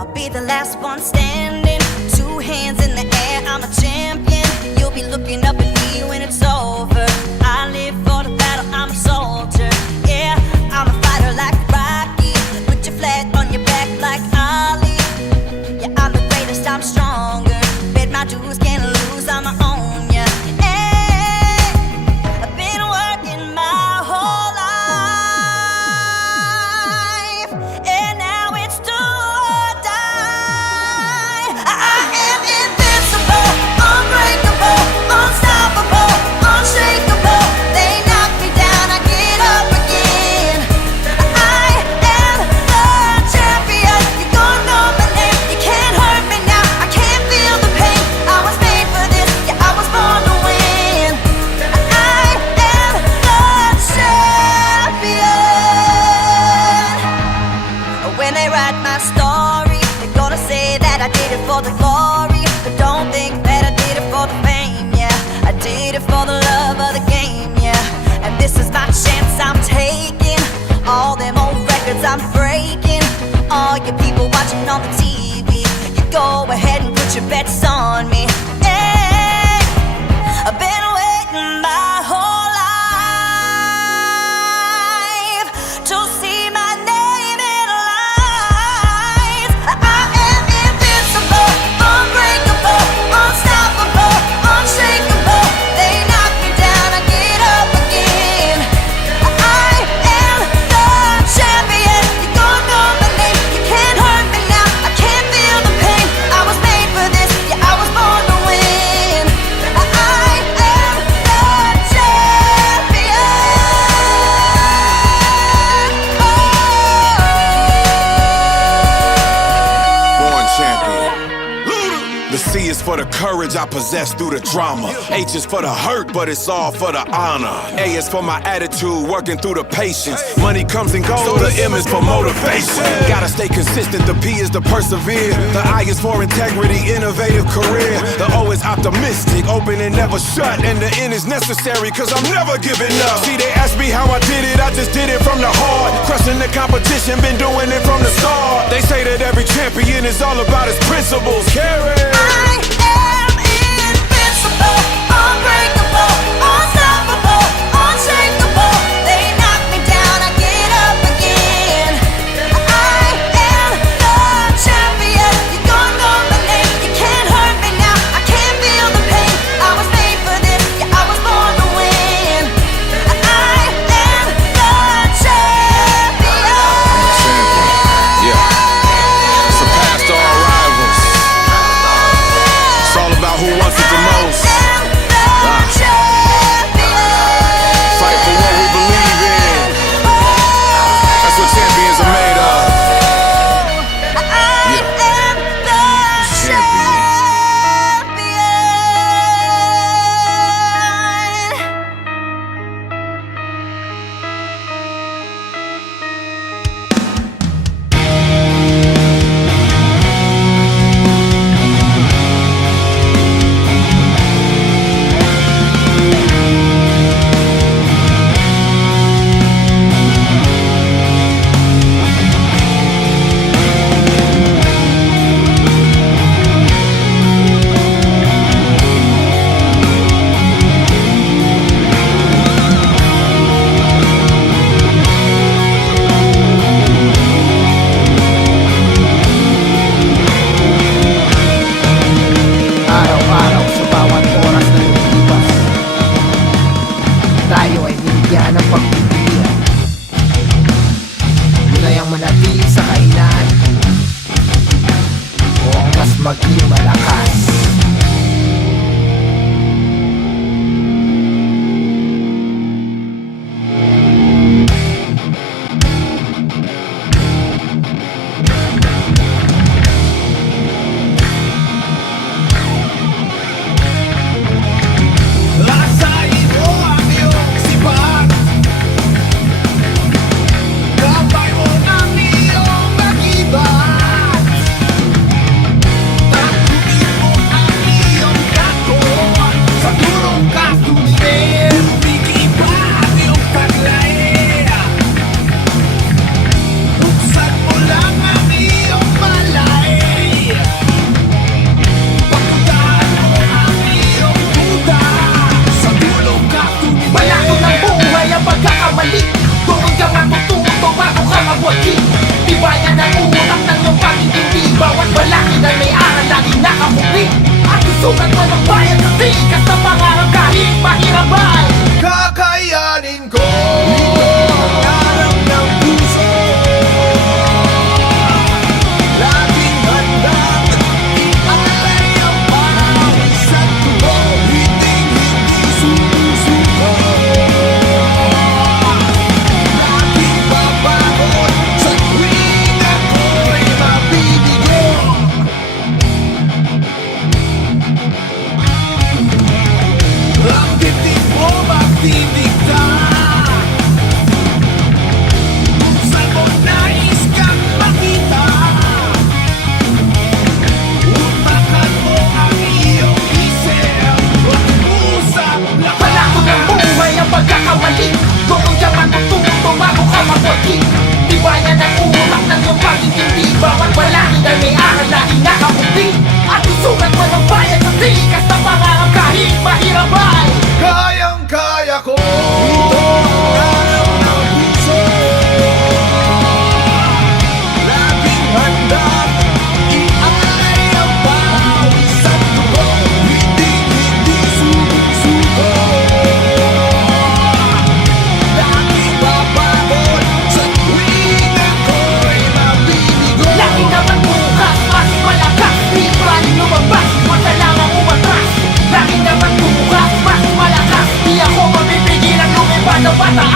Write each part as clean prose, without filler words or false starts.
I'll be the last one standing, 2 hands in the air, I'm a champion. You'll be looking up at me when it's over. I live for the battle, I'm a soldier. Yeah, I'm a fighter like Rocky. Put your flag on your back like Ali. Yeah, I'm the greatest, I'm stronger. Bet my dues, can't lose, I'ma own ya. Hey, I've been working my whole life, and now it's do or die. I am invincible, unbreakable, unstoppable, unshakable. They knock me down, I get up again. I am the champion. You gon' know my name. You can't hurt me now. I can't feel the pain. I was made for this. Yeah, I was born to win. I am the champion. When they write my story, they're gonna say that I did it for the glory, but don't think that I did it for the fame. Yeah, I did it for the love of the game. Yeah, and this is my chance I'm taking. All them old records I'm breaking. All you people watching on the TV, you go ahead and put your bets on me. Hey, I've been waiting my whole life to see my name in lights. I am invincible, unbreakable, unstoppable, unshakable. They knock me down, I get up again. I am the champion. You gon' know my name. You can't hurt me now. I can't feel the pain. I was made for this. Yeah, I was born to win. I am the champion. Born champion. The C is for the courage I possess through the drama. H is for the hurt, but it's all for the honor. A is for my attitude, working through the patience. Money comes and goes, so the M is for motivation. Gotta stay consistent, the P is to persevere. The I is for integrity, innovative career. The O is optimistic, open and never shut. And the N is necessary, cause I'm never giving up. See, they ask me how I did it, I just did it from the heart. Crushing the competition, been doing it from the start. They say that every champion is all about his principles. Carry. I am invincible, unbreakable, unstoppable, unshakable. They knock me down, I get up again. I am the champion. You gon' know my name. You can't hurt me now. I can't feel the pain. I was made for this. Yeah, I was born to win. I am the champion. Yeah. Surpassed all rivals. It's all about who wants it the most. Fight for what we believe in. That's what champions are made of. Araw-araw sa bawat oras na lumilipas, tayo ay binigyan ng pagpipilian. Yun ay ang manatili sa kainan o ang mas maging malakas. Asahin mo ang iyong isipan. Gabay mo ng iyong akibat. Tanggapin mo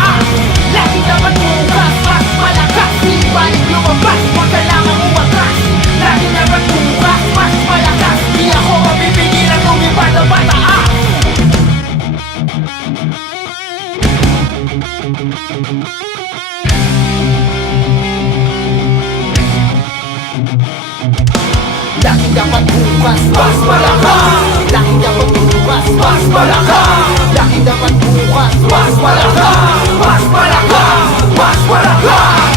pataas. Lagi dapat bukas, mas malakas. Di balik lumabas, huwag kailangan umatras. Lagi dapat bukas, mas malakas. Di ako mapipigilan lumipad ng pataas. Lagi dapat bukas, mas malakas. Lagi dapat bukas, mas malakas. Lagi dapat bukas, mas malakas. Mas malakas, mas malakas.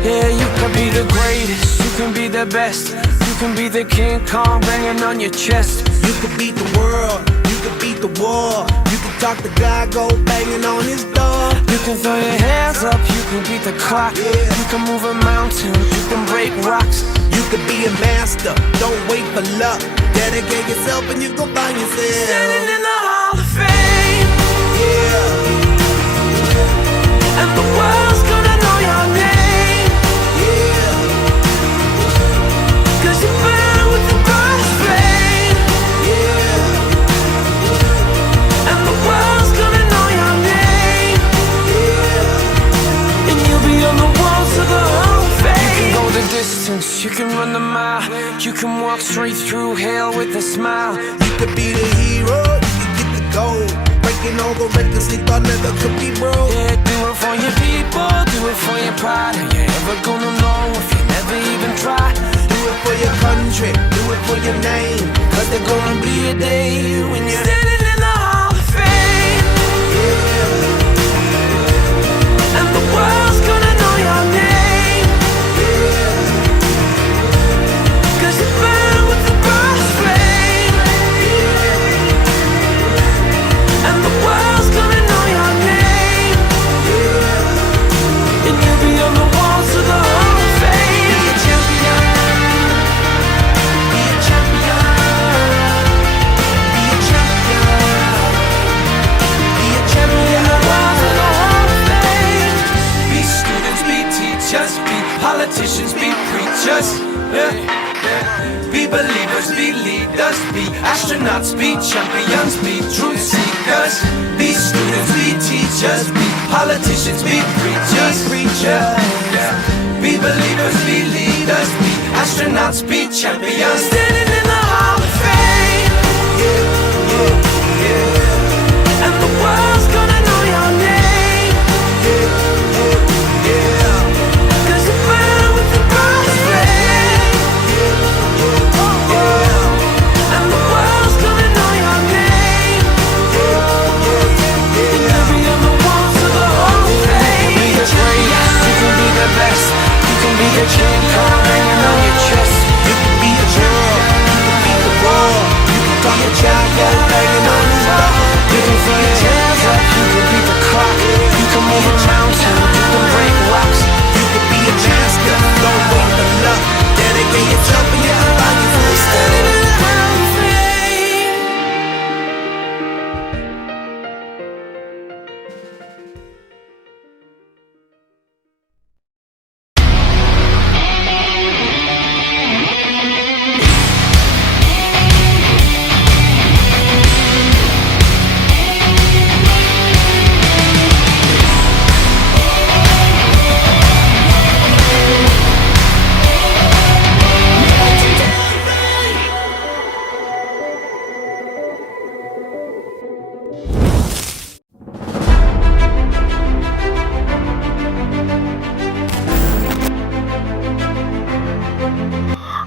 Yeah, you can be the greatest, you can be the best. You can be the King Kong banging on your chest. You could beat the world, you could beat the war. You could talk to God, go banging on his door. You can throw your hands up, you can beat the clock. You can move a mountain, you can break rocks. You could be a master, don't wait for luck. Dedicate yourself and you gon' find yourself. Standing in the Hall of Fame, Yeah, and the world's gonna know your name. yeah, 'Cause you burn with the brightest flame, yeah, and the world's gonna know your name. yeah. And you'll be on the walls of the Hall of Fame. You can go the distance, you can run the mile. You can walk straight through hell with a smile. You could be the hero, you could get the gold. Breaking all the records they thought never could be broke. Yeah, do it for your people, do it for your pride. Are you ever gonna know if you never even try? Do it for your country, do it for your name. 'Cause there's gonna be a day when you're Standing in the Hall of Fame, and the world's gonna know your name. 'Cause you burn with the brightest flame, and the world's gonna know your name. And you'll be on the walls of the Hall of Fame. Be a champion, be a champion, be a champion, be a champion. The walls of the Hall of Fame. Be students, be teachers, be politicians, be preachers. Yeah. Be believers, be leaders, be astronauts, be champions, be truth seekers. Be students, be teachers, be politicians, be preachers, yeah. Be believers, be leaders, be astronauts, be champions. Standing in the Hall of Fame, and the world's gonna know your name. 'Cause you burn with the brightest flame, and the world's gonna know your name. And you'll be on the walls of the Hall of Fame. You can be the greatest, you can be the best. You can be the King Kong hanging on your chest. You could be a girl,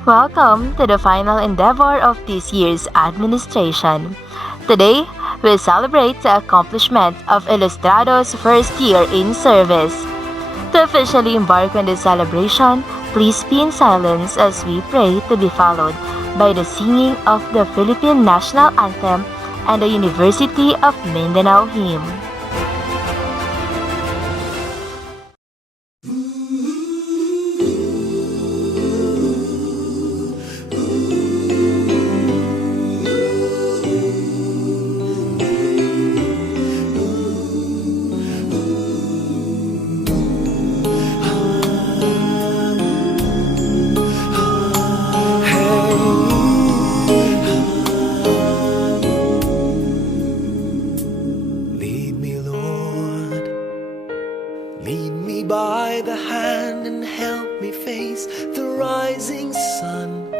Welcome to the final endeavor of this year's administration. Today, we celebrate the accomplishment of ILUSSTRADO's first year in service. To officially embark on this celebration, please be in silence as we pray, to be followed by the singing of the Philippine National Anthem and the University of Mindanao hymn. Lead me, Lord. Lead me by the hand and help me face the rising sun.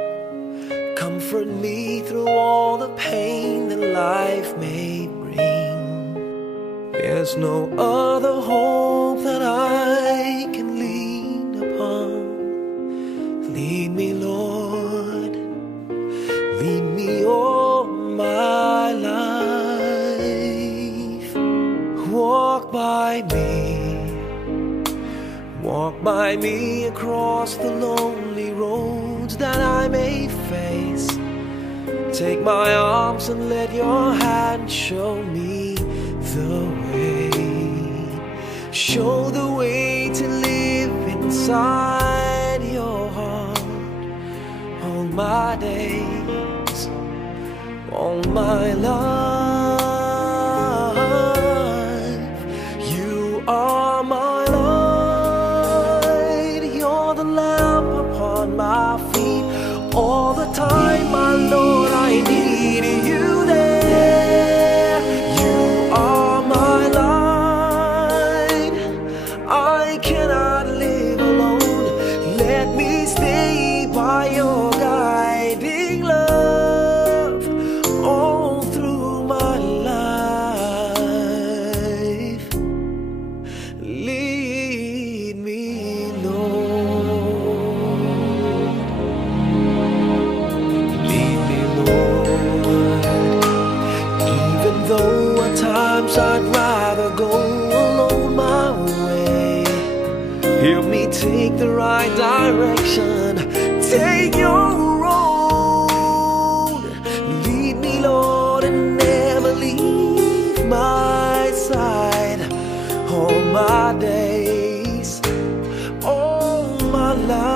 Comfort me through all the pain that life may bring. There's no other hope that I can lean upon. Lead me, Lord. Lead me all my life. Walk by me across the lonely roads that I may face. Take my arms and let your hand show me the way. Show the way to live inside your heart all my days, all my life. You are my light, you're the lamp upon my feet. All the time, my Lord, I need you there. You are my light, I cannot live alone. Let me stay by your guiding love all through my life. Lead me, Lord. Lead me, Lord. Even though at times I'd rather go alone my way, help me take the right direction. Take your road. Lead me, Lord, and never leave my side. All my days, all my life.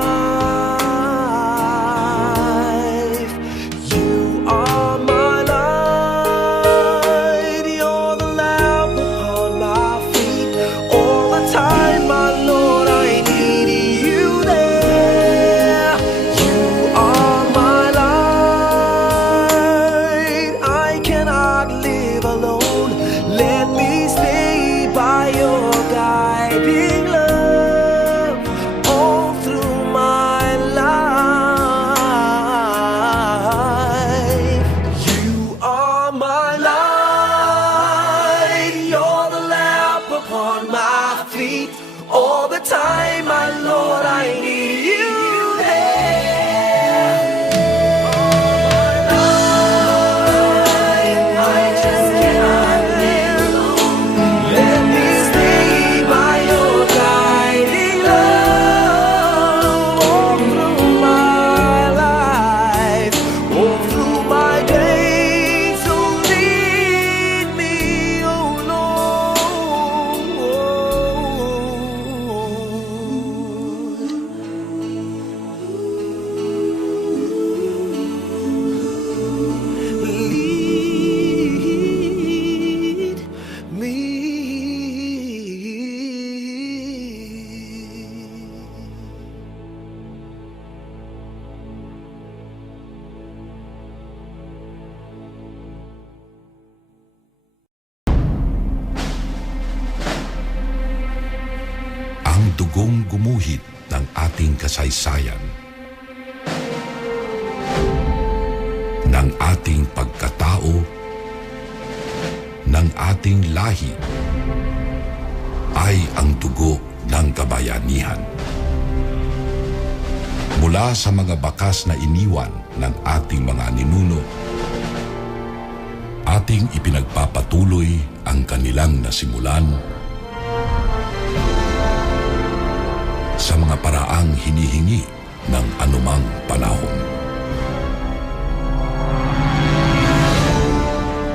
You are my light, you're the lamp upon my feet. All the time, my Lord, I need you there. You are my light, I cannot live alone. Let me stay by your guiding love all through my life. You are my light, you're the lamp upon my feet. All the time, my Lord, I need you there. I just cannot live alone. Let me stay by your guiding love all through my life, all through my days. So lead me, oh Lord. Lead me. Ang dugong gumuhit ng ating kasaysayan, ng ating pagkatao, ng ating lahi, ay ang dugo ng kabayanihan. Mula sa mga bakas na iniwan ng ating mga ninuno, ating ipinagpapatuloy ang kanilang nasimulan sa mga paraang hinihingi ng anumang panahon.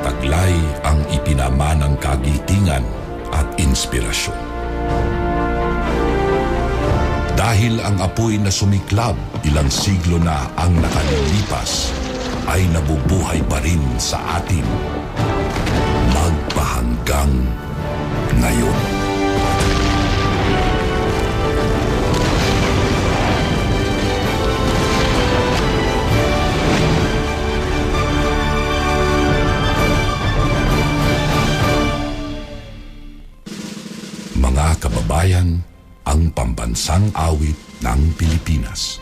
Taglay ang ipinamanang kagitingan at inspirasyon. Dahil ang apoy na sumiklab ilang siglo na ang nakalilipas ay nabubuhay pa rin sa atin magpahanggang ngayon. Mga kababayan, ang pambansang awit ng Pilipinas.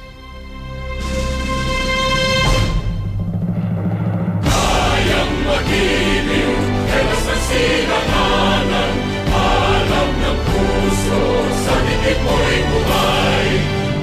Kayang mag-ibig, kailas na sinanganan, alam ng puso, sa dikit mo'y buhay.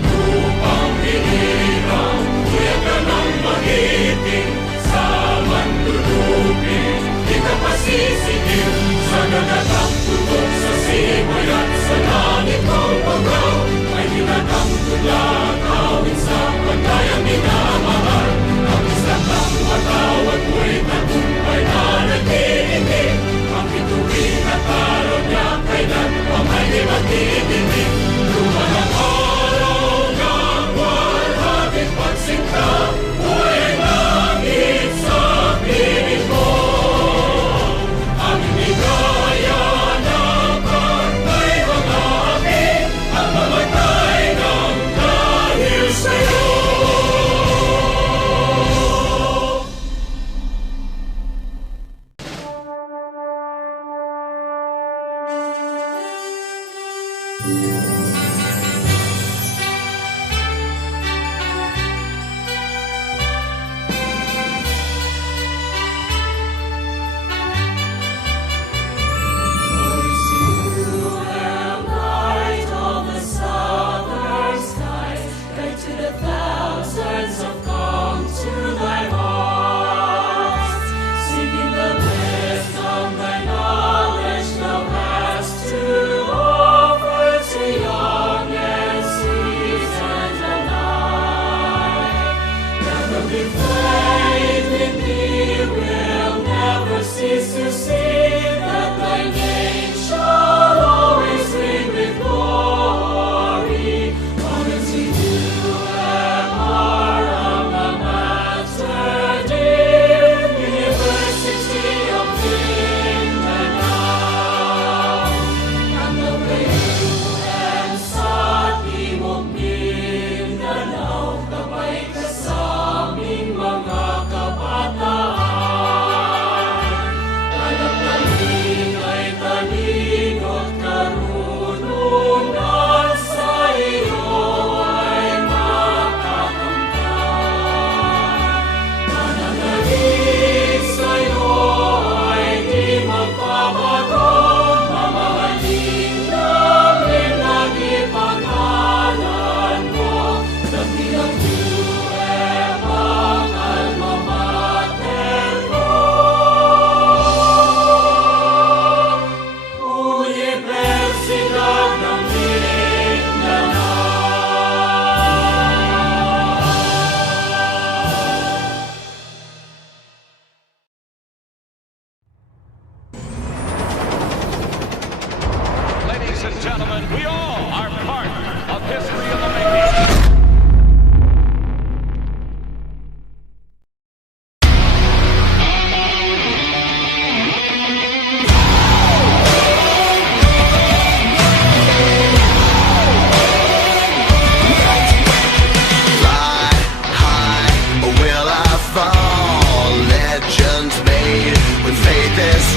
Upang hinirang, kuya ka ng magiting, sa mandulupin, di ka pasisigil, sa nagatang tutok sa simoy at sa langit mong pagkaw, ay hinatang tulad, awit sa pagkayang minamahal. Ang isang ng matawag mo'y tagumpay na nag-iindig, ang bituin at araw niya kailan pa may di magdidinig. Lumalang araw ng walhagit pagsinta, buhay langit sa piling mo. Ang inigaya na pagkay mga api, ang mamatay ng dahil sa'yo.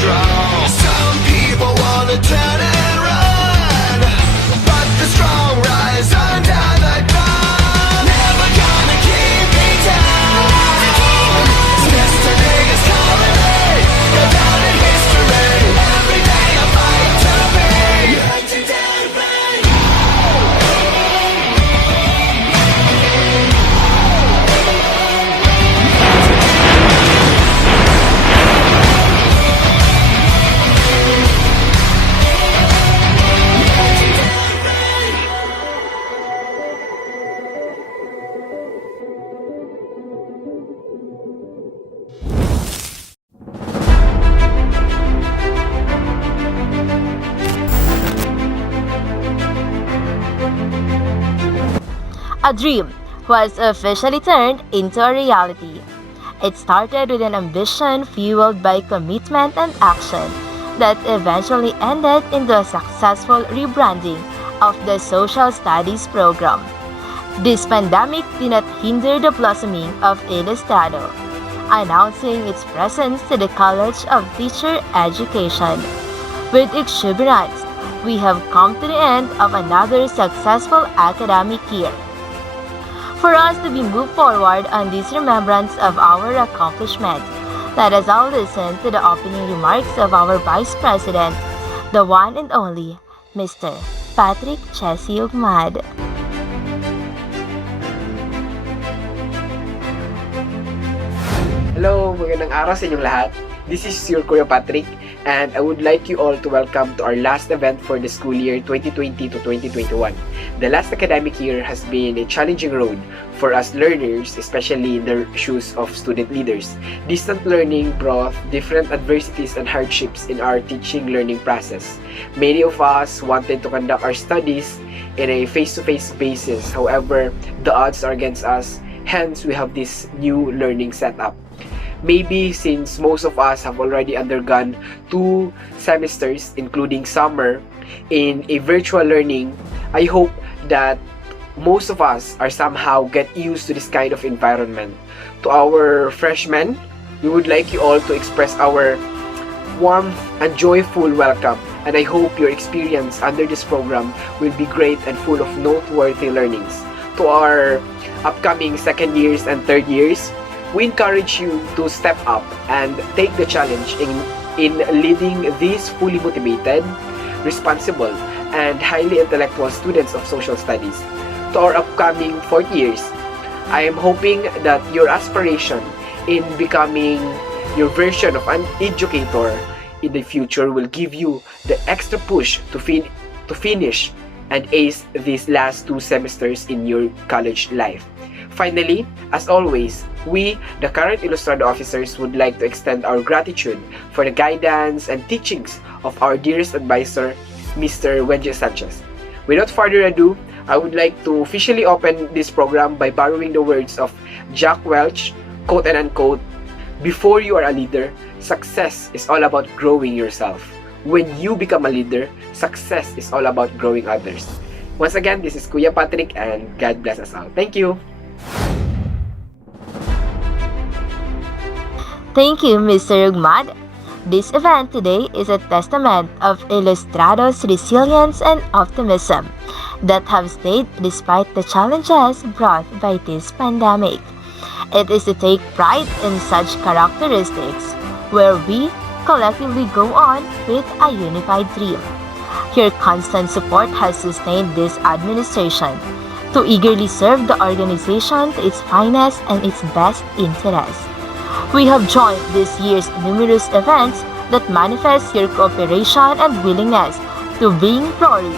Some people wanna turn and run, but the strong rise until A dream was officially turned into a reality. It started with an ambition fueled by commitment and action that eventually ended in the successful rebranding of the Social Studies program. This pandemic did not hinder the blossoming of ILUSSTRADO, announcing its presence to the College of Teacher Education. With exuberance, we have come to the end of another successful academic year. For us to be moved forward on this remembrance of our accomplishment, let us all listen to the opening remarks of our Vice President, the one and only Mr. Patrick Chessy Ugmad. Hello, magandang araw sa inyong lahat. This is your Kuya Patrick, and I would like you all to welcome to our last event for the school year 2020 to 2021. The last academic year has been a challenging road for us learners, especially in the shoes of student leaders. Distant learning brought different adversities and hardships in our teaching-learning process. Many of us wanted to conduct our studies in a face-to-face basis. However, the odds are against us. Hence, we have this new learning setup. Maybe since most of us have already undergone 2 semesters, including summer, in a virtual learning, I hope that most of us are somehow get used to this kind of environment. To our freshmen, we would like you all to express our warm and joyful welcome, and I hope your experience under this program will be great and full of noteworthy learnings. To our upcoming second years and third years, we encourage you to step up and take the challenge in leading these fully motivated, responsible, and highly intellectual students of social studies. To our upcoming fourth years, I am hoping that your aspiration in becoming your version of an educator in the future will give you the extra push to finish and ace these last 2 semesters in your college life. Finally, as always, we, the current Illustrado officers, would like to extend our gratitude for the guidance and teachings of our dearest advisor, Mr. Wenje Sanchez. Without further ado, I would like to officially open this program by borrowing the words of Jack Welch, quote and unquote, "Before you are a leader, success is all about growing yourself. When you become a leader, success is all about growing others." Once again, this is Kuya Patrick, and God bless us all. Thank you! Thank you, Mr. Ugmad. This event today is a testament of ILUSSTRADO's resilience and optimism that have stayed despite the challenges brought by this pandemic. It is to take pride in such characteristics where we collectively go on with a unified dream. Your constant support has sustained this administration to eagerly serve the organization to its finest and its best interests. We have joined this year's numerous events that manifest your cooperation and willingness to bring glory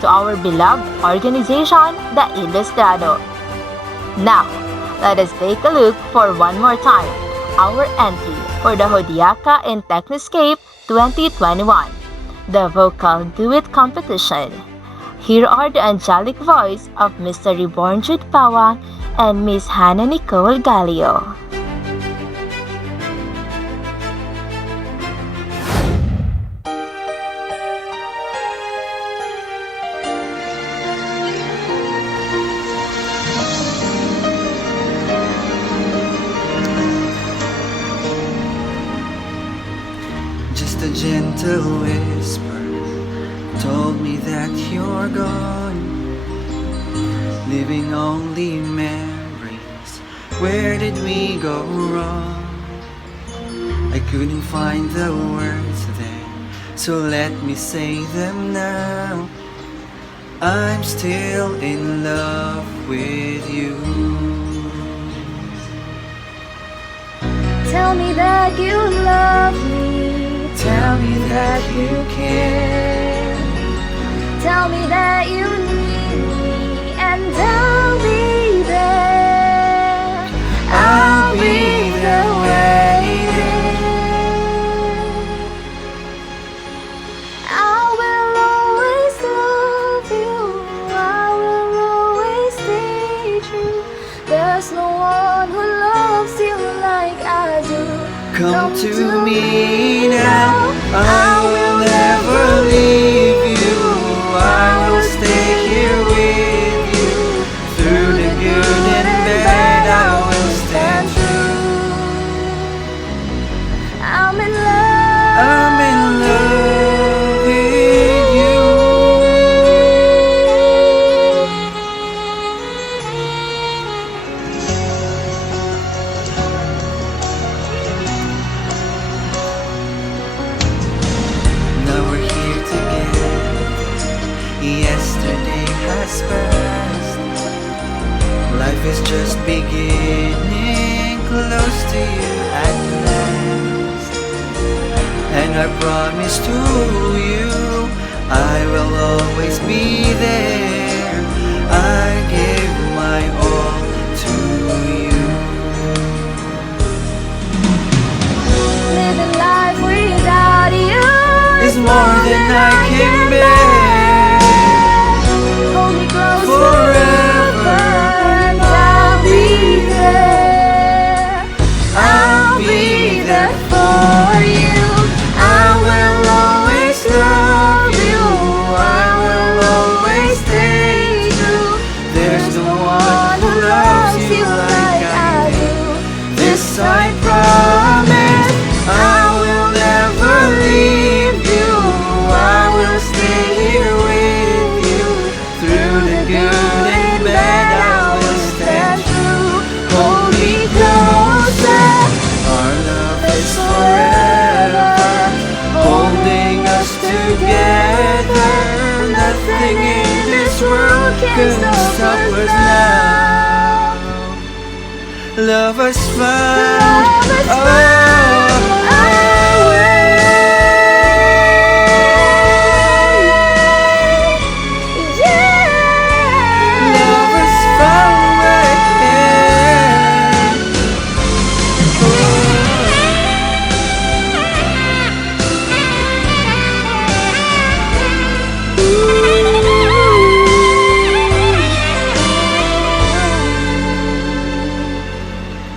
to our beloved organization, the ILUSSTRADO. Now, let us take a look for one more time our entry for the Hodiaka in Technoscape 2021, the Vocal Duet Competition. Here are the angelic voice of Mr. Reborn Jude Pawa and Miss Hannah Nicole Gallio. Just a gentle whisper told me that you're gone, leaving only memories. Where did we go wrong? I couldn't find the words then, so let me say them now. I'm still in love with you. Tell me that you love me. Tell me that you care. Tell me that you need me, and I'll be there. I'll be there waiting. I will always love you. I will always stay Come to me now, I will never leave you. I will stay here with you. Through the good and bad, I will stand true. I'm in love. I'm in love with you. Now we're here together. Yesterday has passed. Life is just beginning, close to you at last. And I promise to you, I will always be there. I give my all to you. Living life without you It's more than I can bear. Hold me close Forever, and I'll be there. I'll be there for you. I will always love you. I will always stay true. There's no one who loves you like I do. This I promise. I will never leave you. I will stay here with you. Through the good and bad, I will stand true. Hold me closer. Our love is forever, holding us together. Nothing in this world can stop us now. Love us found our way. Love us found a way.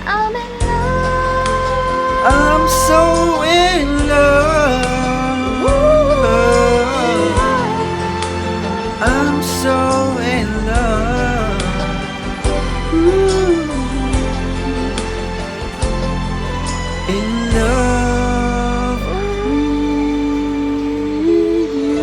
I'm in love. I'm so in love. I'm so in love. In love with you.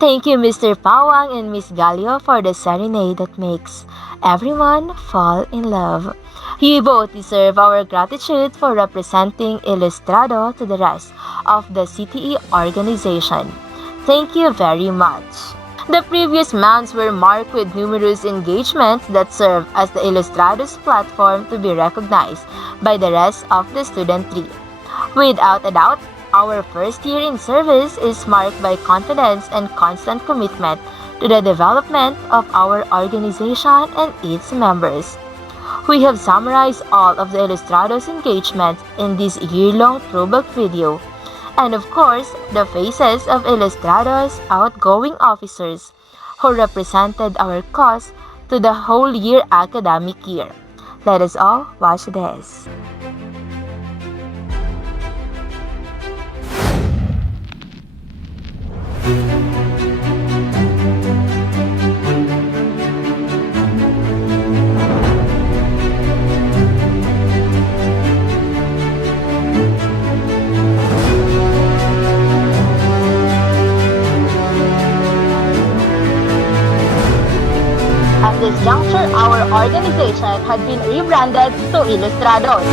Thank you, Mr. Pawang and Miss Galio, for the serenade that makes everyone fall in love. You both deserve our gratitude for representing Ilustrado to the rest of the CTE organization. Thank you very much. The previous months were marked with numerous engagements that serve as the Illustrados platform to be recognized by the rest of the student tree. Without a doubt, our first year in service is marked by confidence and constant commitment to the development of our organization and its members. We have summarized all of the Illustrados engagements in this year-long throwback video, and of course, the faces of Illustrados outgoing officers who represented our cause to the whole year academic year. Let us all watch this. At this juncture, our organization had been rebranded to ILUSSTRADOS.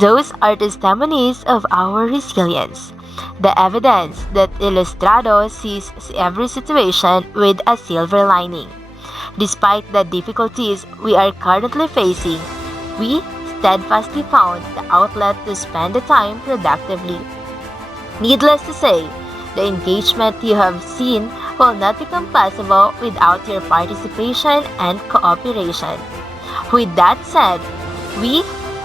Those are testimonies of our resilience, the evidence that ILUSSTRADO sees every situation with a silver lining. Despite the difficulties we are currently facing, we steadfastly found the outlet to spend the time productively. Needless to say, the engagement you have seen will not become possible without your participation and cooperation. With that said, we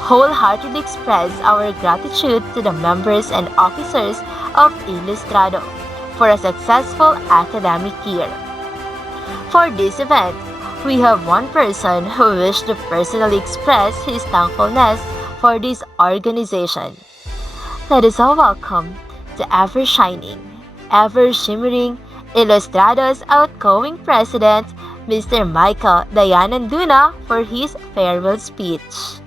wholeheartedly express our gratitude to the members and officers of ILUSSTRADO for a successful academic year. For this event, we have one person who wished to personally express his thankfulness for this organization. Let us all welcome the ever-shining, ever-shimmering ILUSSTRADO's outgoing president, Mr. Michael Dayananduna, for his farewell speech.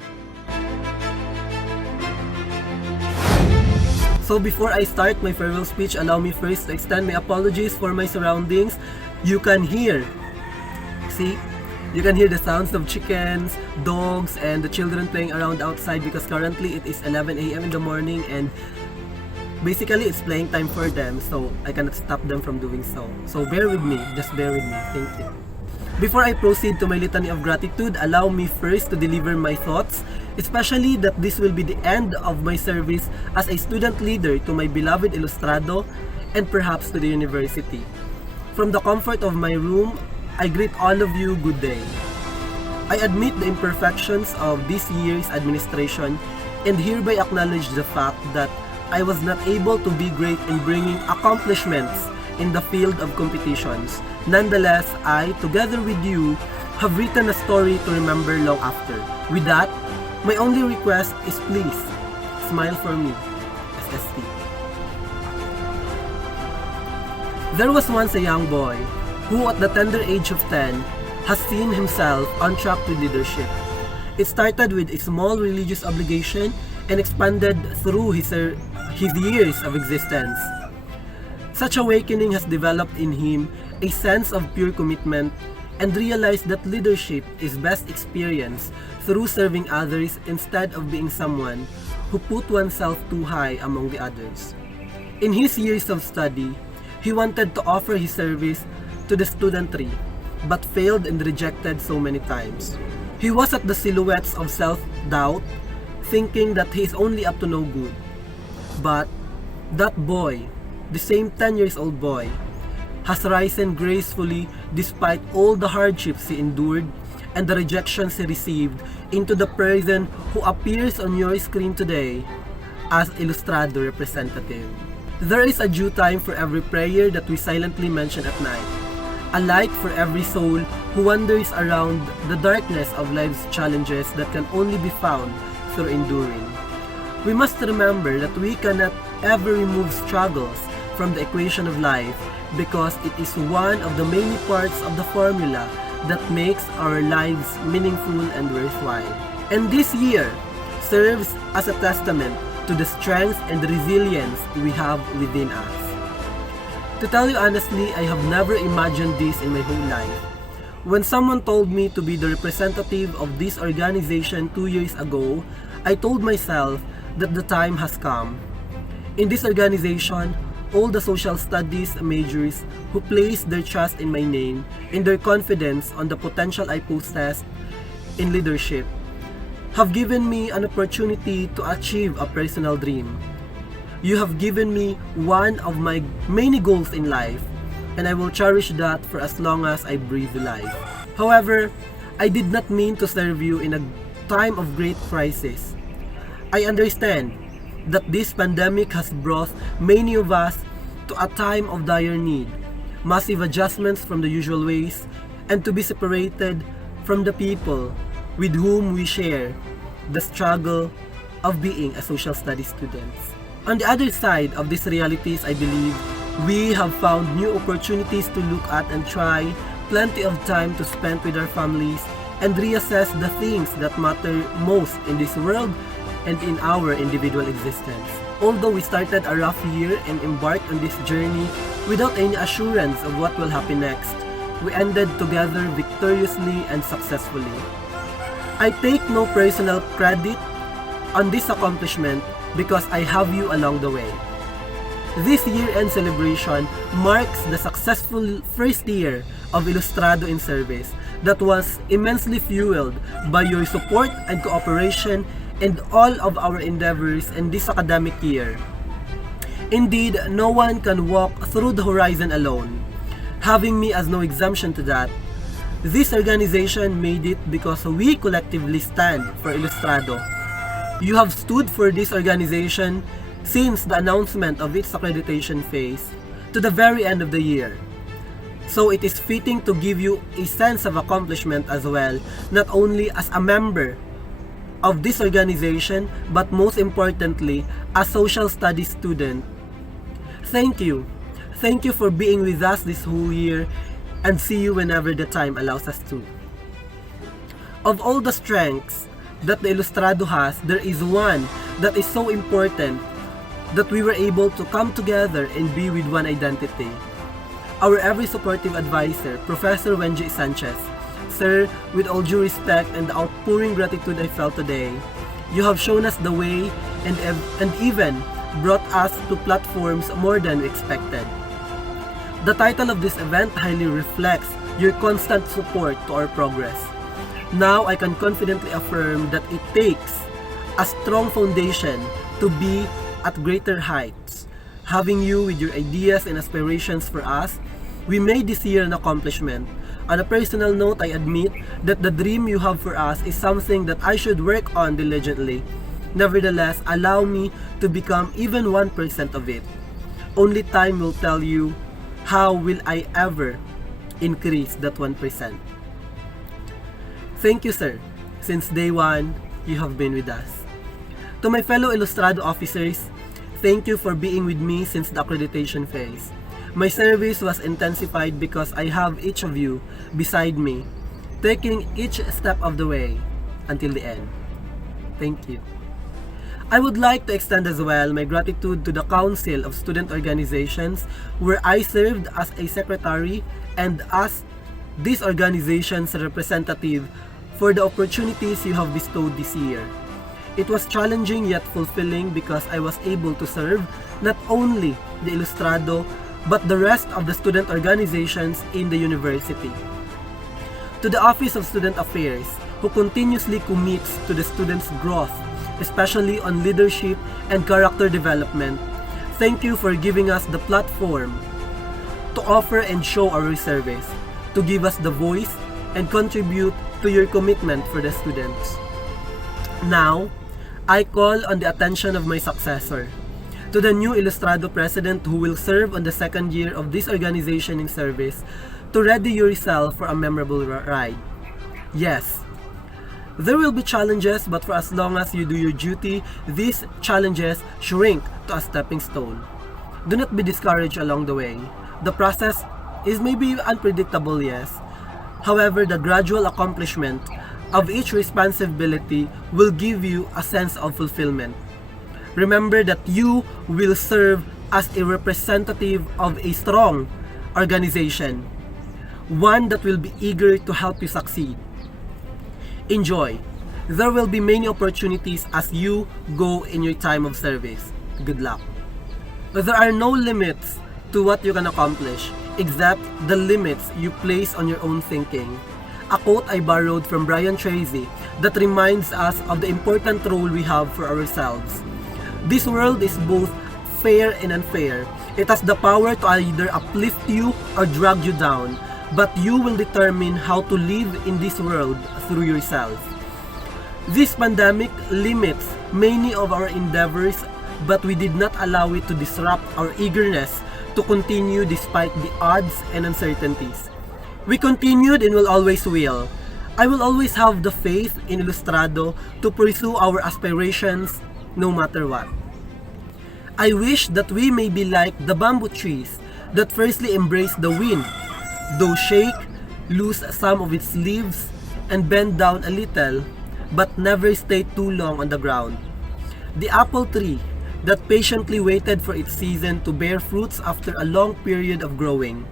So before I start my farewell speech, allow me first to extend my apologies for my surroundings. You can hear the sounds of chickens, dogs, and the children playing around outside because currently it is 11 a.m. in the morning and basically it's playing time for them, so I cannot stop them from doing so. So bear with me, just bear with me. Thank you. Before I proceed to my litany of gratitude, allow me first to deliver my thoughts, especially that this will be the end of my service as a student leader to my beloved ILUSSTRADO and perhaps to the university. From the comfort of my room, I greet all of you good day. I admit the imperfections of this year's administration and hereby acknowledge the fact that I was not able to be great in bringing accomplishments in the field of competitions. Nonetheless, I, together with you, have written a story to remember long after. With that, my only request is please, smile for me, SST. There was once a young boy who at the tender age of 10 has seen himself on track to leadership. It started with a small religious obligation and expanded through his years of existence. Such awakening has developed in him a sense of pure commitment and realized that leadership is best experienced through serving others instead of being someone who put oneself too high among the others. In his years of study, he wanted to offer his service to the studentry, but failed and rejected so many times. He was at the silhouettes of self-doubt, thinking that he is only up to no good. But that boy, the same 10 years old boy, has risen gracefully despite all the hardships he endured and the rejections he received into the person who appears on your screen today as ILUSSTRADO representative. There is a due time for every prayer that we silently mention at night, alike for every soul who wanders around the darkness of life's challenges that can only be found through enduring. We must remember that we cannot ever remove struggles from the equation of life because it is one of the many parts of the formula that makes our lives meaningful and worthwhile. And this year serves as a testament to the strength and resilience we have within us. To tell you honestly, I have never imagined this in my whole life. When someone told me to be the representative of this organization 2 years ago, I told myself that the time has come. In this organization, all the social studies majors who placed their trust in my name and their confidence on the potential I possess in leadership have given me an opportunity to achieve a personal dream. You have given me one of my many goals in life, and I will cherish that for as long as I breathe life. However, I did not mean to serve you in a time of great crisis. I understand that this pandemic has brought many of us to a time of dire need, massive adjustments from the usual ways, and to be separated from the people with whom we share the struggle of being a social studies student. On the other side of these realities, I believe we have found new opportunities to look at and try, plenty of time to spend with our families, and reassess the things that matter most in this world and in our individual existence. Although we started a rough year and embarked on this journey without any assurance of what will happen next, we ended together victoriously and successfully. I take no personal credit on this accomplishment because I have you along the way. This year-end celebration marks the successful first year of Illustrado in service that was immensely fueled by your support and cooperation in all of our endeavors in this academic year. Indeed, no one can walk through the horizon alone. Having me as no exemption to that, this organization made it because we collectively stand for Illustrado. You have stood for this organization since the announcement of its accreditation phase to the very end of the year. So it is fitting to give you a sense of accomplishment as well, not only as a member of this organization, but most importantly, a social studies student. Thank you. Thank you for being with us this whole year, and see you whenever the time allows us to. Of all the strengths that the Illustrado has, there is one that is so important that we were able to come together and be with one identity. Our ever supportive advisor, Professor Wenji Sanchez. Sir, with all due respect and the outpouring gratitude I felt today, you have shown us the way and even brought us to platforms more than we expected. The title of this event highly reflects your constant support to our progress. Now I can confidently affirm that it takes a strong foundation to be at greater heights. Having you with your ideas and aspirations for us, we made this year an accomplishment. On a personal note, I admit that the dream you have for us is something that I should work on diligently. Nevertheless, allow me to become even 1% of it. Only time will tell you how will I ever increase that 1%. Thank you, sir. Since day one, you have been with us. To my fellow Illustrado officers, thank you for being with me since the accreditation phase. My service was intensified because I have each of you beside me, taking each step of the way until the end. Thank you. I would like to extend as well my gratitude to the Council of Student Organizations, where I served as a secretary and as this organization's representative for the opportunities you have bestowed this year. It was challenging yet fulfilling because I was able to serve not only the Illustrado but the rest of the student organizations in the university. To the Office of Student Affairs, who continuously commits to the students' growth, especially on leadership and character development, thank you for giving us the platform to offer and show our service, to give us the voice and contribute to your commitment for the students. Now, I call on the attention of my successor, to the new Illustrado president who will serve on the second year of this organization in service, to ready yourself for a memorable ride. Yes, there will be challenges, but for as long as you do your duty, these challenges shrink to a stepping stone. Do not be discouraged along the way. The process is maybe unpredictable, yes. However, the gradual accomplishment of each responsibility will give you a sense of fulfillment. Remember that you will serve as a representative of a strong organization, one that will be eager to help you succeed. Enjoy. There will be many opportunities as you go in your time of service. Good luck. There are no limits to what you can accomplish, except the limits you place on your own thinking. A quote I borrowed from Brian Tracy that reminds us of the important role we have for ourselves. This world is both fair and unfair. It has the power to either uplift you or drag you down, but you will determine how to live in this world through yourself. This pandemic limits many of our endeavors, but we did not allow it to disrupt our eagerness to continue despite the odds and uncertainties. We continued and will always will. I will always have the faith in Illustrado to pursue our aspirations no matter what. I wish that we may be like the bamboo trees that firstly embrace the wind, though shake, lose some of its leaves, and bend down a little, but never stay too long on the ground. The apple tree that patiently waited for its season to bear fruits after a long period of growing,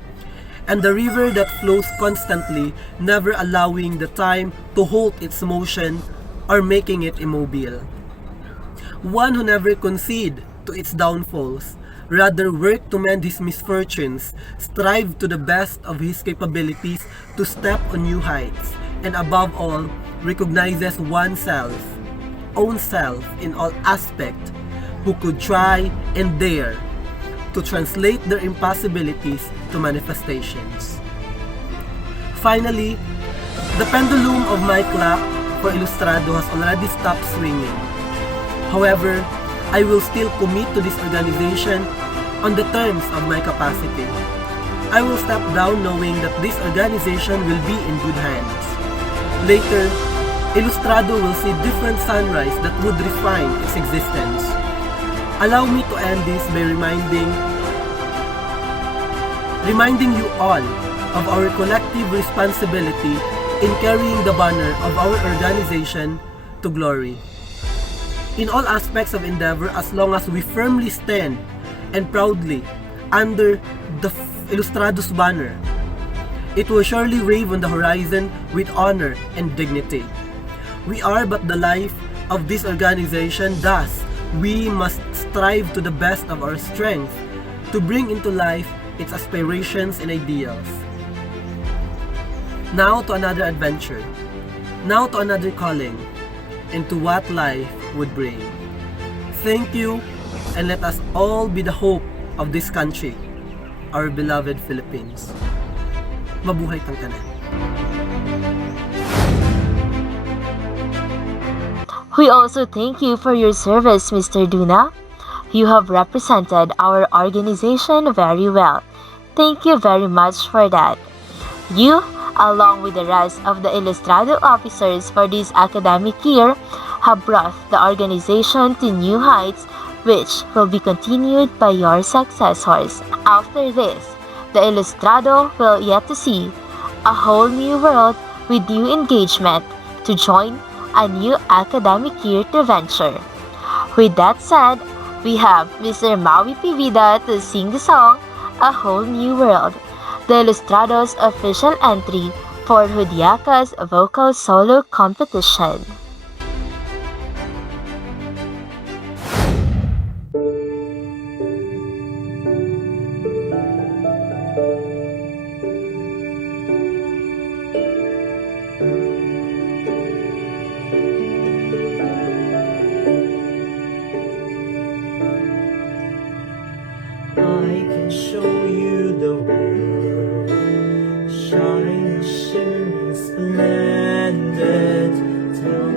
and the river that flows constantly, never allowing the time to halt its motion or making it immobile. one who never concede to its downfalls, rather work to mend his misfortunes, strive to the best of his capabilities to step on new heights, and above all, recognizes oneself, own self in all aspects, who could try and dare to translate their impossibilities to manifestations. Finally, the pendulum of my clock for Illustrado has already stopped swinging. However, I will still commit to this organization on the terms of my capacity. I will step down knowing that this organization will be in good hands. Later, Illustrado will see different sunrise that would refine its existence. Allow me to end this by reminding you all of our collective responsibility in carrying the banner of our organization to glory. In all aspects of endeavor, as long as we firmly stand and proudly under the Illustrados banner, it will surely wave on the horizon with honor and dignity. We are but the life of this organization, thus we must strive to the best of our strength to bring into life its aspirations and ideals. Now to another adventure, now to another calling, and to what life would bring. Thank you, and let us all be the hope of this country, our beloved Philippines. Mabuhay Tangkanan. We also thank you for your service, Mr. Duna. You have represented our organization very well. Thank you very much for that. You, along with the rest of the Illustrado officers for this academic year, have brought the organization to new heights, which will be continued by your successors. After this, the Illustrado will yet to see a whole new world with new engagement to join a new academic year to venture. With that said, we have Mr. Maui Pivida to sing the song A Whole New World, the Illustrados official entry for Judiaca's vocal solo competition. I can show you the world, shining, shimmering, splendid. Tell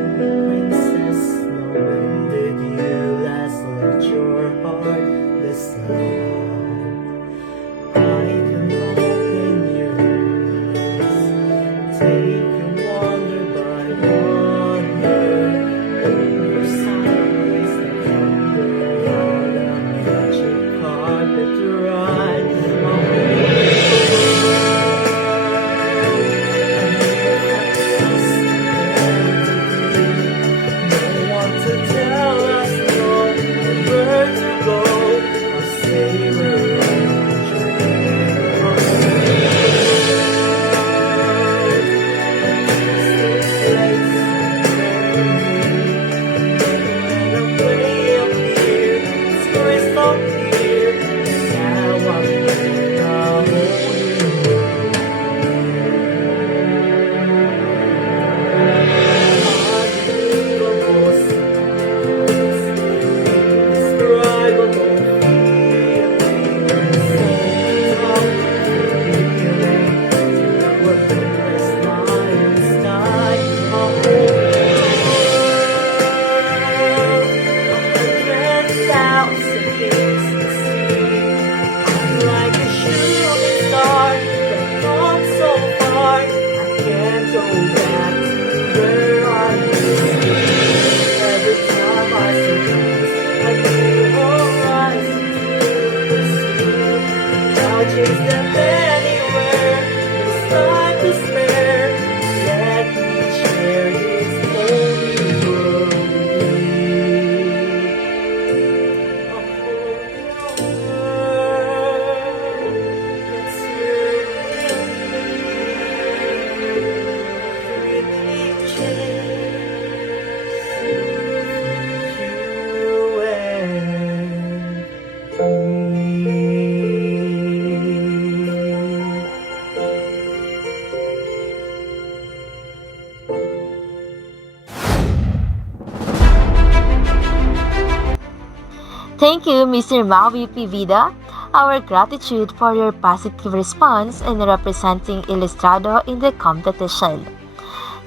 Thank you, Mr. Maui Pivida. Our gratitude for your positive response in representing Ilustrado in the competition.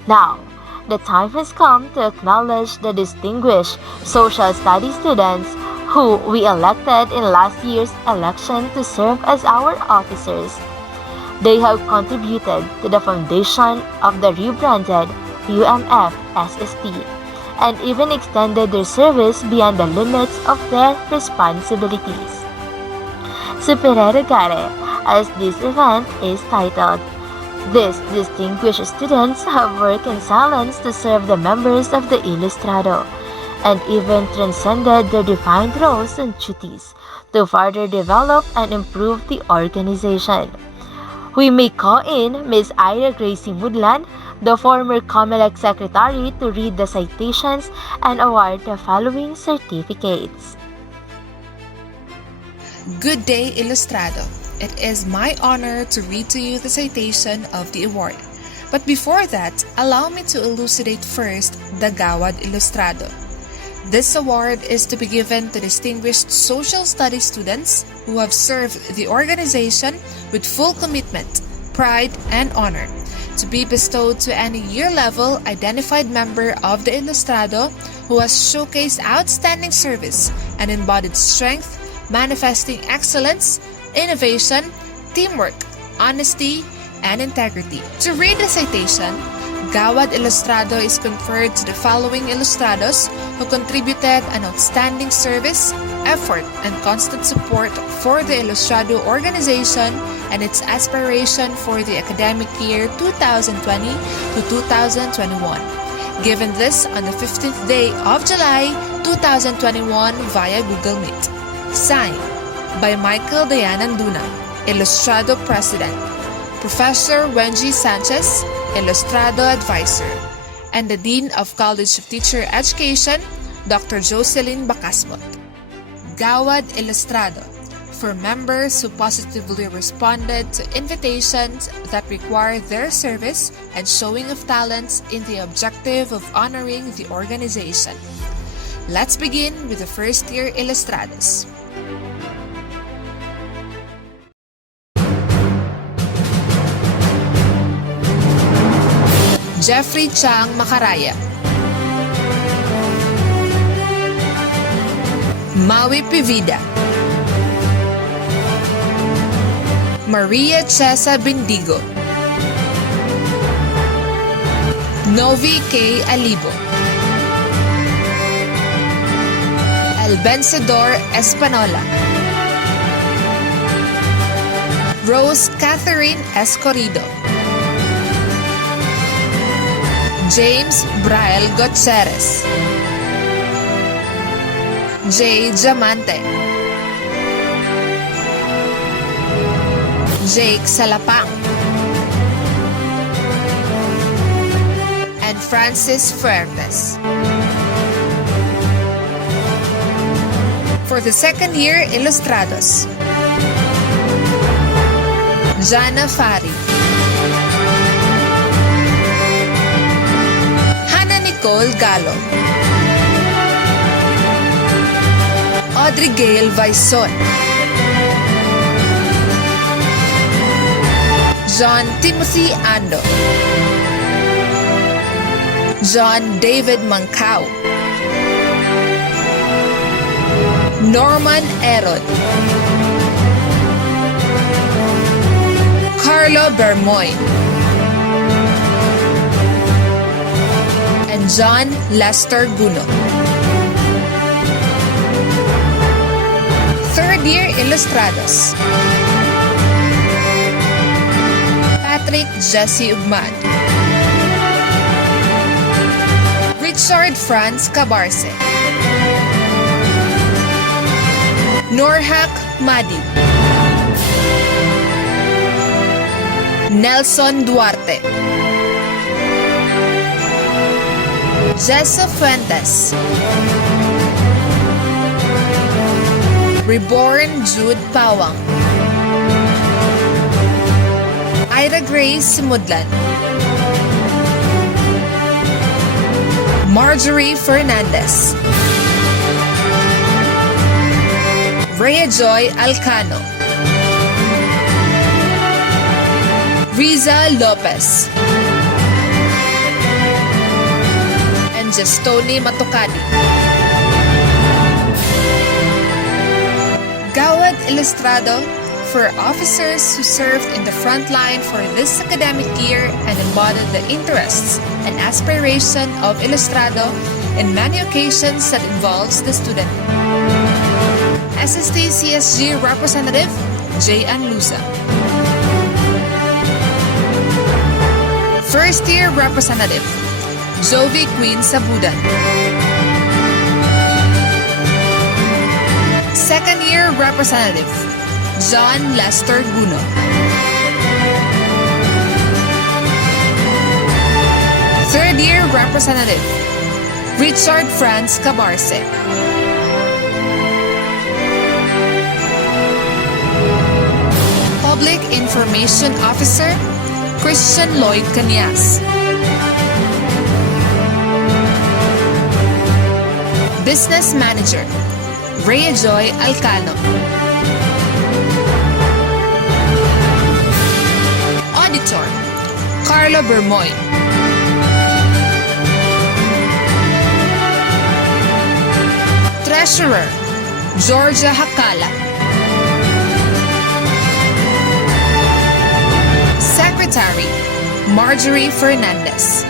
Now, the time has come to acknowledge the distinguished social studies students who we elected in last year's election to serve as our officers. They have contributed to the foundation of the rebranded UMF SST and even extended their service beyond the limits of their responsibilities. Supererogare, as this event is titled. These distinguished students have worked in silence to serve the members of the ILUSSTRADO and even transcended their defined roles and duties to further develop and improve the organization. We may call in Ms. Ira Gracie Mudlan, the former COMELEC Secretary, to read the citations and award the following certificates. Good day, Ilustrado. It is my honor to read to you the citation of the award. But before that, allow me to elucidate first the Gawad ILUSSTRADO. This award is to be given to distinguished social studies students who have served the organization with full commitment, pride, and honor, to be bestowed to any year-level identified member of the ILUSSTRADO who has showcased outstanding service and embodied strength, manifesting excellence, innovation, teamwork, honesty, and integrity. To read the citation, Gawad ILUSSTRADO is conferred to the following Ilustrados who contributed an outstanding service, effort, and constant support for the Ilustrado organization and its aspiration for the academic year 2020 to 2021. Given this on the 15th day of July 2021 via Google Meet. Signed by Michael Dayananduna, Ilustrado President, Professor Wenji Sanchez, Ilustrado Advisor, and the Dean of College of Teacher Education, Dr. Jocelyn Bacasmot. Gawad ILUSSTRADO, for members who positively responded to invitations that require their service and showing of talents in the objective of honoring the organization. Let's begin with the first-year Ilustrados. Jeffrey Chang Macaraya, Maui Pivida, Maria Chesa Bendigo, Novi K. Alibo, El Vencedor Espanola, Rose Catherine Escorido, James Braille Gutierrez, J. Diamante, Jake Salapang, and Francis Fuertes. For the second year Ilustrados, Jana Fari, Nicole Gallo, Audrey Gail Vaison, John Timothy Ando, John David Mancao, Norman Erod, Carlo Bermoy, and John Lester Guno. Third year Ilustrados, Patrick Jesse Ugman, Richard Franz Cabarce, Norhak Madi, Nelson Duarte, Jessa Fuentes, Reborn Jude Pawang, Ira Grace Mudlan, Marjorie Fernandez, Rhea Joy Alcano, Riza Lopez, and Justoni Matokadi. Gawad ILUSSTRADO for officers who served in the front line for this academic year and embodied the interests and aspiration of ILUSSTRADO in many occasions that involves the student. SST CSG Representative J. Lusa. First Year Representative Jovi Queen Sabudan. Second Year Representative John Lester Guno. Third Year Representative Richard Franz Cabarce. Public Information Officer Christian Lloyd Canias. Business Manager Rhea Joy Alcano. Auditor Carlo Bermoy. Treasurer Georgia Hakala. Secretary Marjorie Fernandez.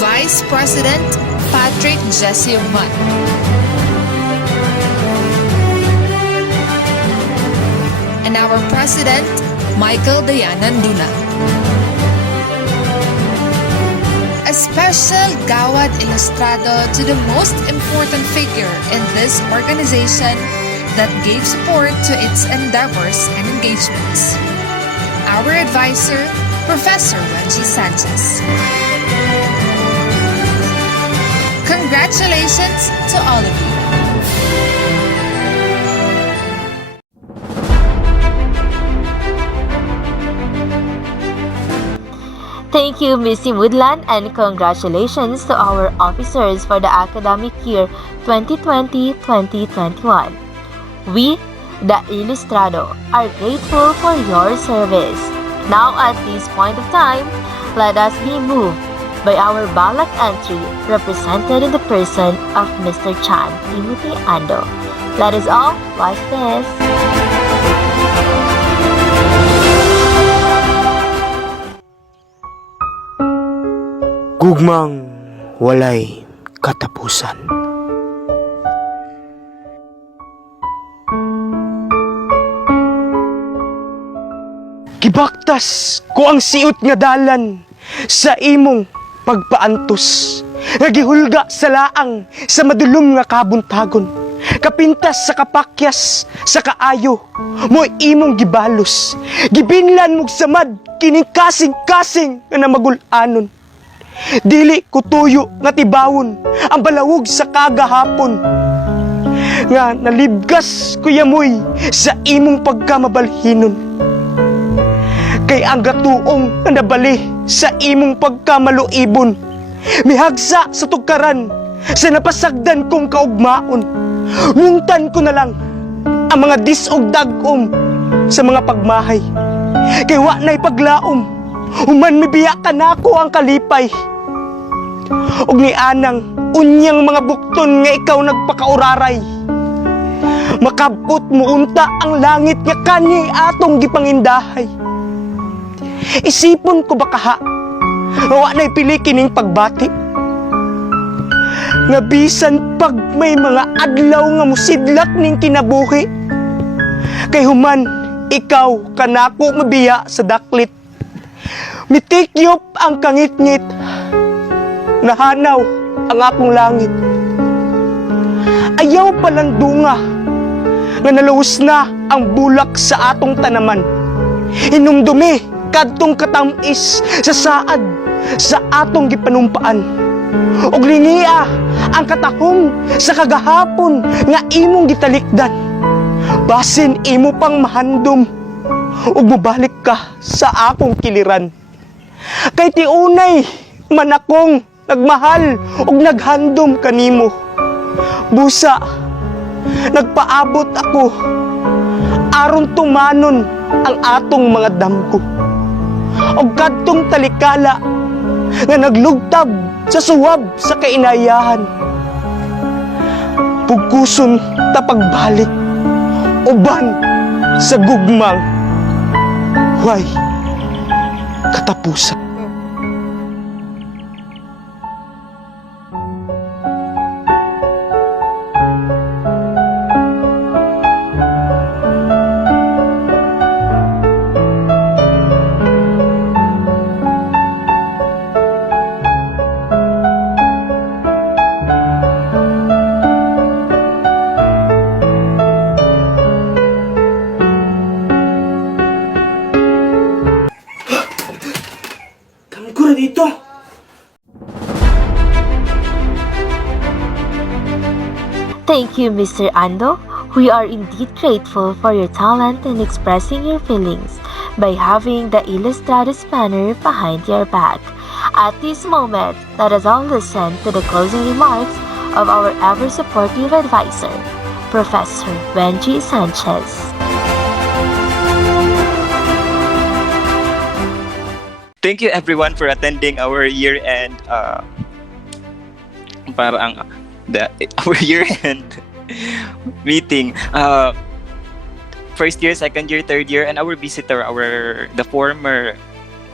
Vice President Patrick Jesse Uman. And our President Michael Dayanan Duna. A special Gawad ILUSSTRADO to the most important figure in this organization that gave support to its endeavors and engagements. Our advisor, Professor Wenji Sanchez. Congratulations to all of you. Thank you, Missy Woodland, and congratulations to our officers for the academic year 2020-2021. We, the ILUSSTRADO, are grateful for your service. Now at this point of time, let us be moved by our ballot entry represented in the person of Mr. Chan Timothy Ando. Let us all watch this. Gugmang walay katapusan. Gibaktas ko ang siot nga dalan sa imong pagpaantos. Nagihulga sa laang sa madulom nga kabuntagon. Kapintas sa kapakyas sa kaayo mo imong gibalos. Gibinlan mog samad kining kasing-kasing nga namagul-anon. Dili ko tuyo nga tibawon ang balawog sa kagahapon. Nga nalibgas ko yamoy sa imong pagkamabalhinon. Kay ang gatuong nga nabali sa imong pagkamaluibon. Mihagsa sa tugkaran sa napasagdan kong kaugmaon. Nguntan ko na lang ang mga disog dagom sa mga pagmahay. Kay wa na'y paglaom, human mibiya ka nako ang kalipay. Og ni anang unyang mga bukton nga ikaw nagpakauraray. Makabot mo unta ang langit nga kani atong gipangindahay. Isipon ko ba kaha, wa na'y pili kining pagbati. Nga bisan pag may mga adlaw nga musidlak ning kinabuhi. Kay human ikaw kanako mabiya sa daklit. Mitikyop ang kangit-ngit. Nahanaw ang akong langit. Ayaw palang dunga nga nalawas na ang bulak sa atong tanaman. Hinumdumi kadtong katamis sa saad sa atong gipanumpaan. Og lingia ang katahong sa kagahapon nga imong gitalikdan. Basin imo pang mahandom ug mobalik ka sa akong kiliran. Kay tiunay man akong nagmahal ug naghandom kanimo. Busa, nagpaabot ako aron tumanon ang atong mga damgo. O kadtong talikala nga naglugtab sa suwab sa kainayahan. Pugkuson ta pagbalik uban sa gugmang way katapusan. Dito. Thank you, Mr. Ando. We are indeed grateful for your talent in expressing your feelings by having the ILUSSTRADOS banner behind your back. At this moment, let us all listen to the closing remarks of our ever-supportive advisor, Professor Benji Sanchez. Thank you everyone for attending our year-end our year-end meeting. First year, second year, third year, and our visitor, the former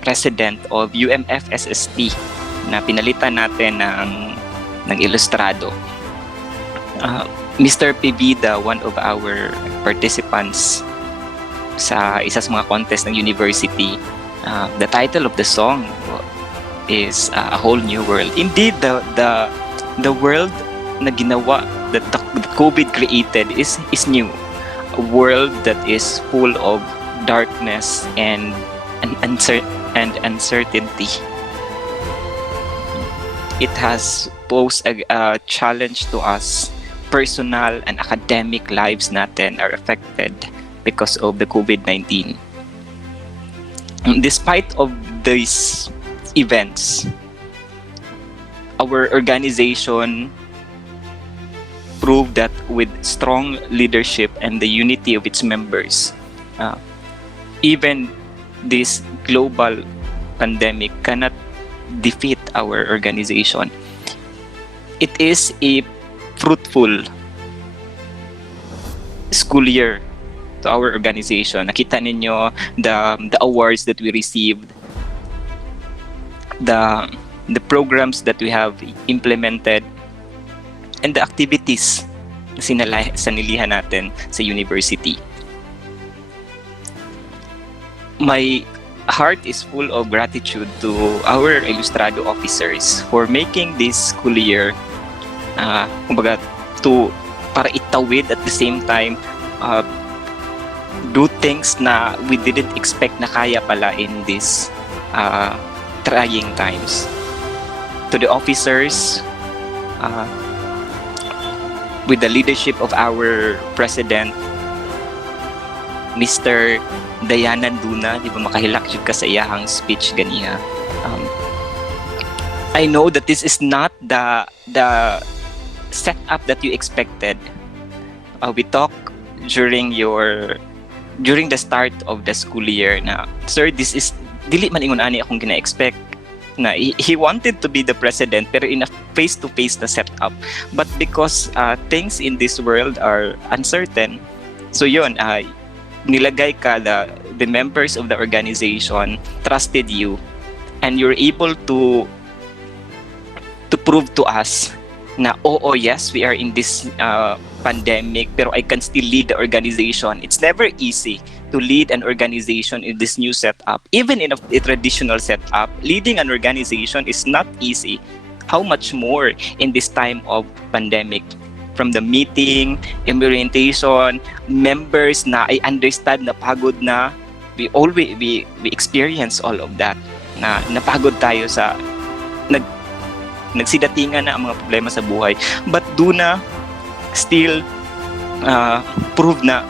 president of UMFSST na pinalitan natin ng ILUSSTRADO. Mr. Pibida, one of our participants sa isa sa mga contest ng university. The title of the song is A Whole New World. Indeed, the world na ginawa that the COVID created is new. A world that is full of darkness and uncertainty. It has posed a challenge to us. Personal and academic lives natin are affected because of the COVID-19. Despite of these events, our organization proved that with strong leadership and the unity of its members, even this global pandemic cannot defeat our organization. It is a fruitful school year to our organization. Nakita ninyo the awards that we received, the programs that we have implemented, and the activities na sanilihan natin sa university. My heart is full of gratitude to our ILUSSTRADO officers for making this school year para itawid at the same time do things na we didn't expect na kaya pala in this trying times. To the officers, with the leadership of our president, Mr. Dayanan Duna, di ba makahilak yun ka sa iyahang speech ganiya. I know that this is not the setup that you expected. We talked during the start of the school year na, sir, this is dili man ingon ani akong gina-expect na he wanted to be the president pero in a face-to-face na setup, but because things in this world are uncertain, so yun, nilagay ka, the members of the organization trusted you and you're able to prove to us na yes, we are in this pandemic pero I can still lead the organization. It's never easy to lead an organization in this new setup. Even in a traditional setup, leading an organization is not easy. How much more in this time of pandemic? From the meeting, orientation, members na I understand na pagod na, we experience all of that. Na napagod tayo sa nagsidatingan na ang mga problema sa buhay. But Duna still prove na,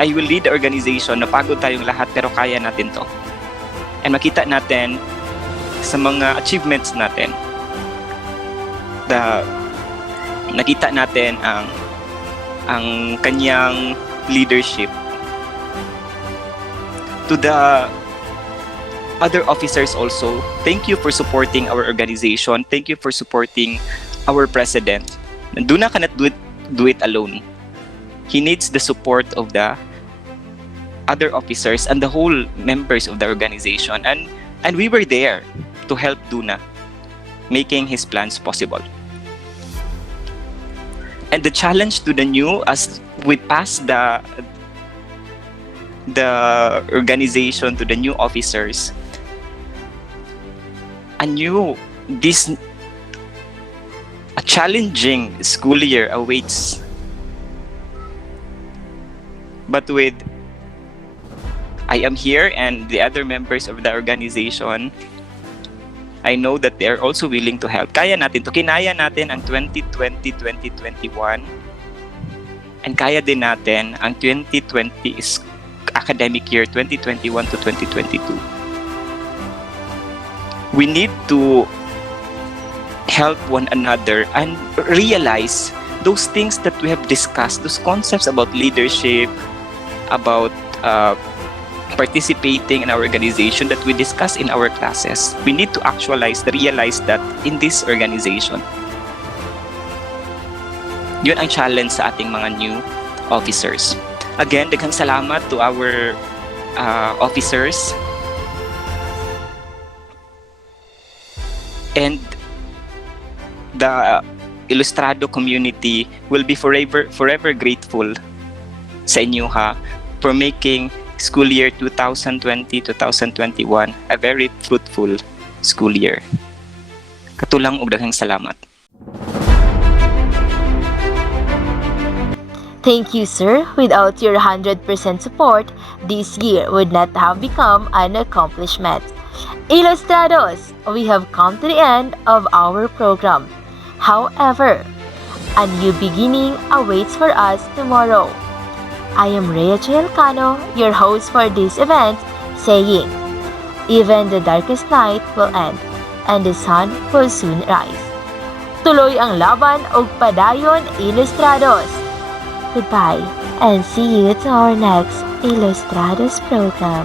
I will lead the organization, napagod tayong lahat pero kaya natin to. And makita natin sa mga achievements natin, nakita natin ang kanyang leadership. To the other officers also, thank you for supporting our organization. Thank you for supporting our president. Duna cannot do it alone. He needs the support of the other officers and the whole members of the organization. And we were there to help Duna making his plans possible. And the challenge to the new, as we pass the organization to the new officers, a challenging school year awaits. But with I am here and the other members of the organization, I know that they are also willing to help. Kaya natin to. Kinaya natin ang 2020-2021 and kaya din natin ang 2020 academic year 2021 to 2022. We need to help one another and realize those things that we have discussed, those concepts about leadership, about participating in our organization that we discuss in our classes. We need to realize that in this organization. Yun ang challenge sa ating mga new officers. Again, daghang salamat to our officers. And the Ilustrado community will be forever grateful sa inyo for making school year 2020-2021 a very fruitful school year. Katulang og daghang salamat. Thank you, sir. Without your 100% support, this year would not have become an accomplishment. Ilustrados, we have come to the end of our program. However, a new beginning awaits for us tomorrow. I am Rhea Cano, your host for this event, saying, even the darkest night will end, and the sun will soon rise. Tuloy ang laban ug padayon, Ilustrados. Goodbye, and see you to our next Ilustrados program.